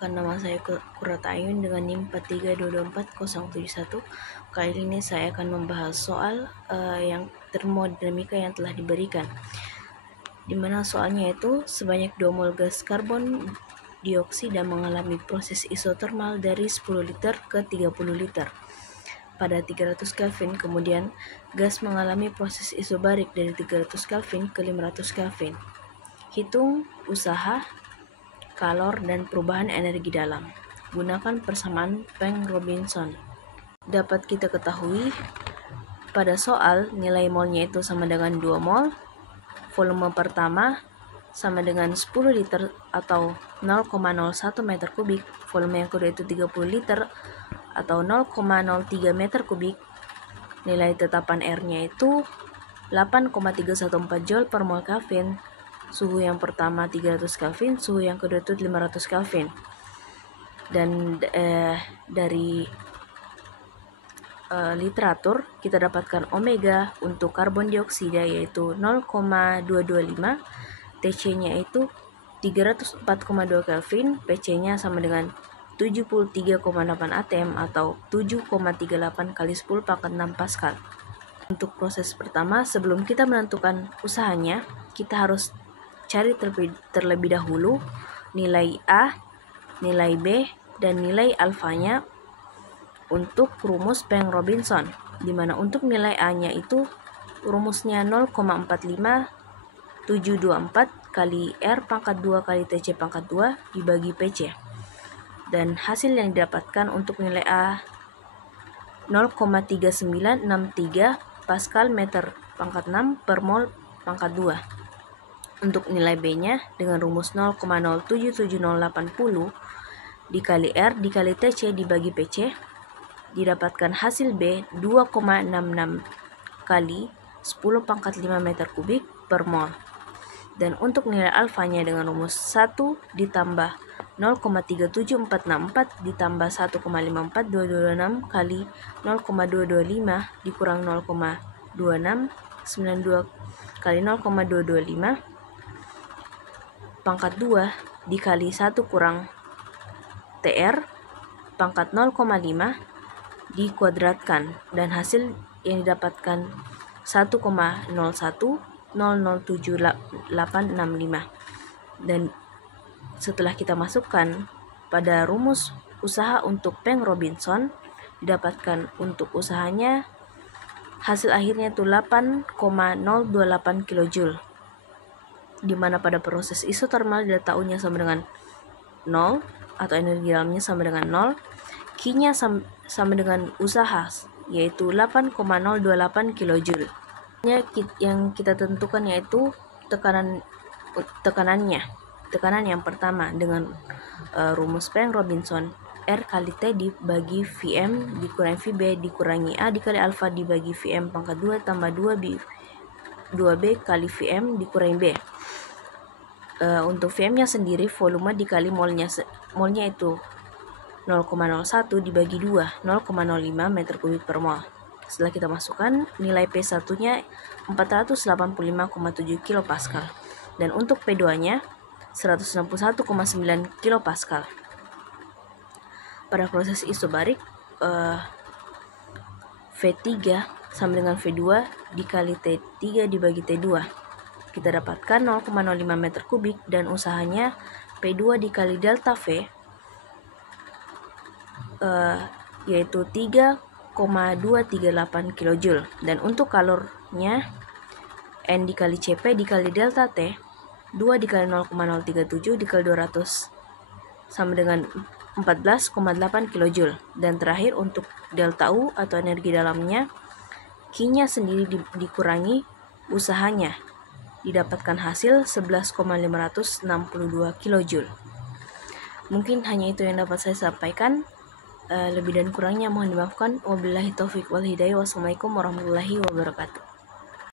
perkenalkan, nama saya Qurrata Ayun dengan NIM 43224071. Kali ini saya akan membahas soal yang termodinamika yang telah diberikan, di mana soalnya itu sebanyak 2 mol gas karbon dioksida mengalami proses isotermal dari 10 liter ke 30 liter pada 300 Kelvin. Kemudian gas mengalami proses isobarik dari 300 Kelvin ke 500 Kelvin. Hitung usaha, kalor, dan perubahan energi dalam. Gunakan persamaan Peng-Robinson. Dapat kita ketahui pada soal nilai molnya itu sama dengan 2 mol, volume pertama sama dengan 10 liter atau 0,01 meter kubik, volume yang kedua itu 30 liter atau 0,03 meter kubik. Nilai tetapan R-nya itu 8,314 Joule per mol Kelvin. Suhu yang pertama 300 Kelvin, suhu yang kedua itu 500 Kelvin. Dan dari literatur kita dapatkan omega untuk karbon dioksida yaitu 0,225, TC-nya itu 304,2 Kelvin, PC-nya sama dengan 73,8 atm atau 7,38 kali 10 pangkat 6 Pascal. Untuk proses pertama, sebelum kita menentukan usahanya, kita harus cari terlebih dahulu nilai A, nilai B, dan nilai alfanya untuk rumus Peng-Robinson, di mana untuk nilai A-nya itu rumusnya 0,45724 kali R pangkat 2 kali TC pangkat 2 dibagi PC. Dan hasil yang didapatkan untuk nilai A 0,3963 Pascal meter pangkat 6 per mol pangkat 2. Untuk nilai B-nya dengan rumus 0,077080 dikali R dikali TC dibagi PC, didapatkan hasil B 2,66 kali 10 pangkat 5 meter kubik per mol. Dan untuk nilai alfanya dengan rumus 1 ditambah 0,37464 ditambah 1,54226 kali 0,225 dikurang 0,2692 kali 0,225 pangkat 2 dikali 1 kurang TR pangkat 0,5 dikuadratkan, dan hasil yang didapatkan 1,01007865. Dan setelah kita masukkan pada rumus usaha untuk Peng-Robinson, didapatkan untuk usahanya hasil akhirnya itu 8,028 kJ, di mana pada proses isotermal delta U-nya sama dengan 0 atau energi dalamnya sama dengan 0, Q-nya sama dengan usaha yaitu 8,028 kJ. Yang kita tentukan yaitu tekanan yang pertama dengan rumus Peng-Robinson, R kali T dibagi Vm dikurangi Vb dikurangi A dikali alfa dibagi Vm pangkat 2 tambah 2B kali Vm dikurangi B. Untuk Vm-nya sendiri volume dikali molnya itu 0,01 dibagi 2, 0,05 meter kubik per mol. Setelah kita masukkan, nilai P1-nya 485,7 kilopascal. Dan untuk P2-nya 161,9 kilopascal. Pada proses isobarik, V3 sama dengan V2 dikali T3 dibagi T2. Kita dapatkan 0,05 meter kubik, dan usahanya P2 dikali delta V yaitu 3,238 kJ. Dan untuk kalornya N dikali CP dikali delta T 2 dikali 0,037 dikali 200 sama dengan 14,8 kJ. Dan terakhir untuk delta U atau energi dalamnya, Q-nya sendiri dikurangi usahanya, didapatkan hasil 11,562 kJ. Mungkin hanya itu yang dapat saya sampaikan. Lebih dan kurangnya mohon dimaafkan. Wabillahi taufiq wal hidayah. Wassalamualaikum warahmatullahi wabarakatuh.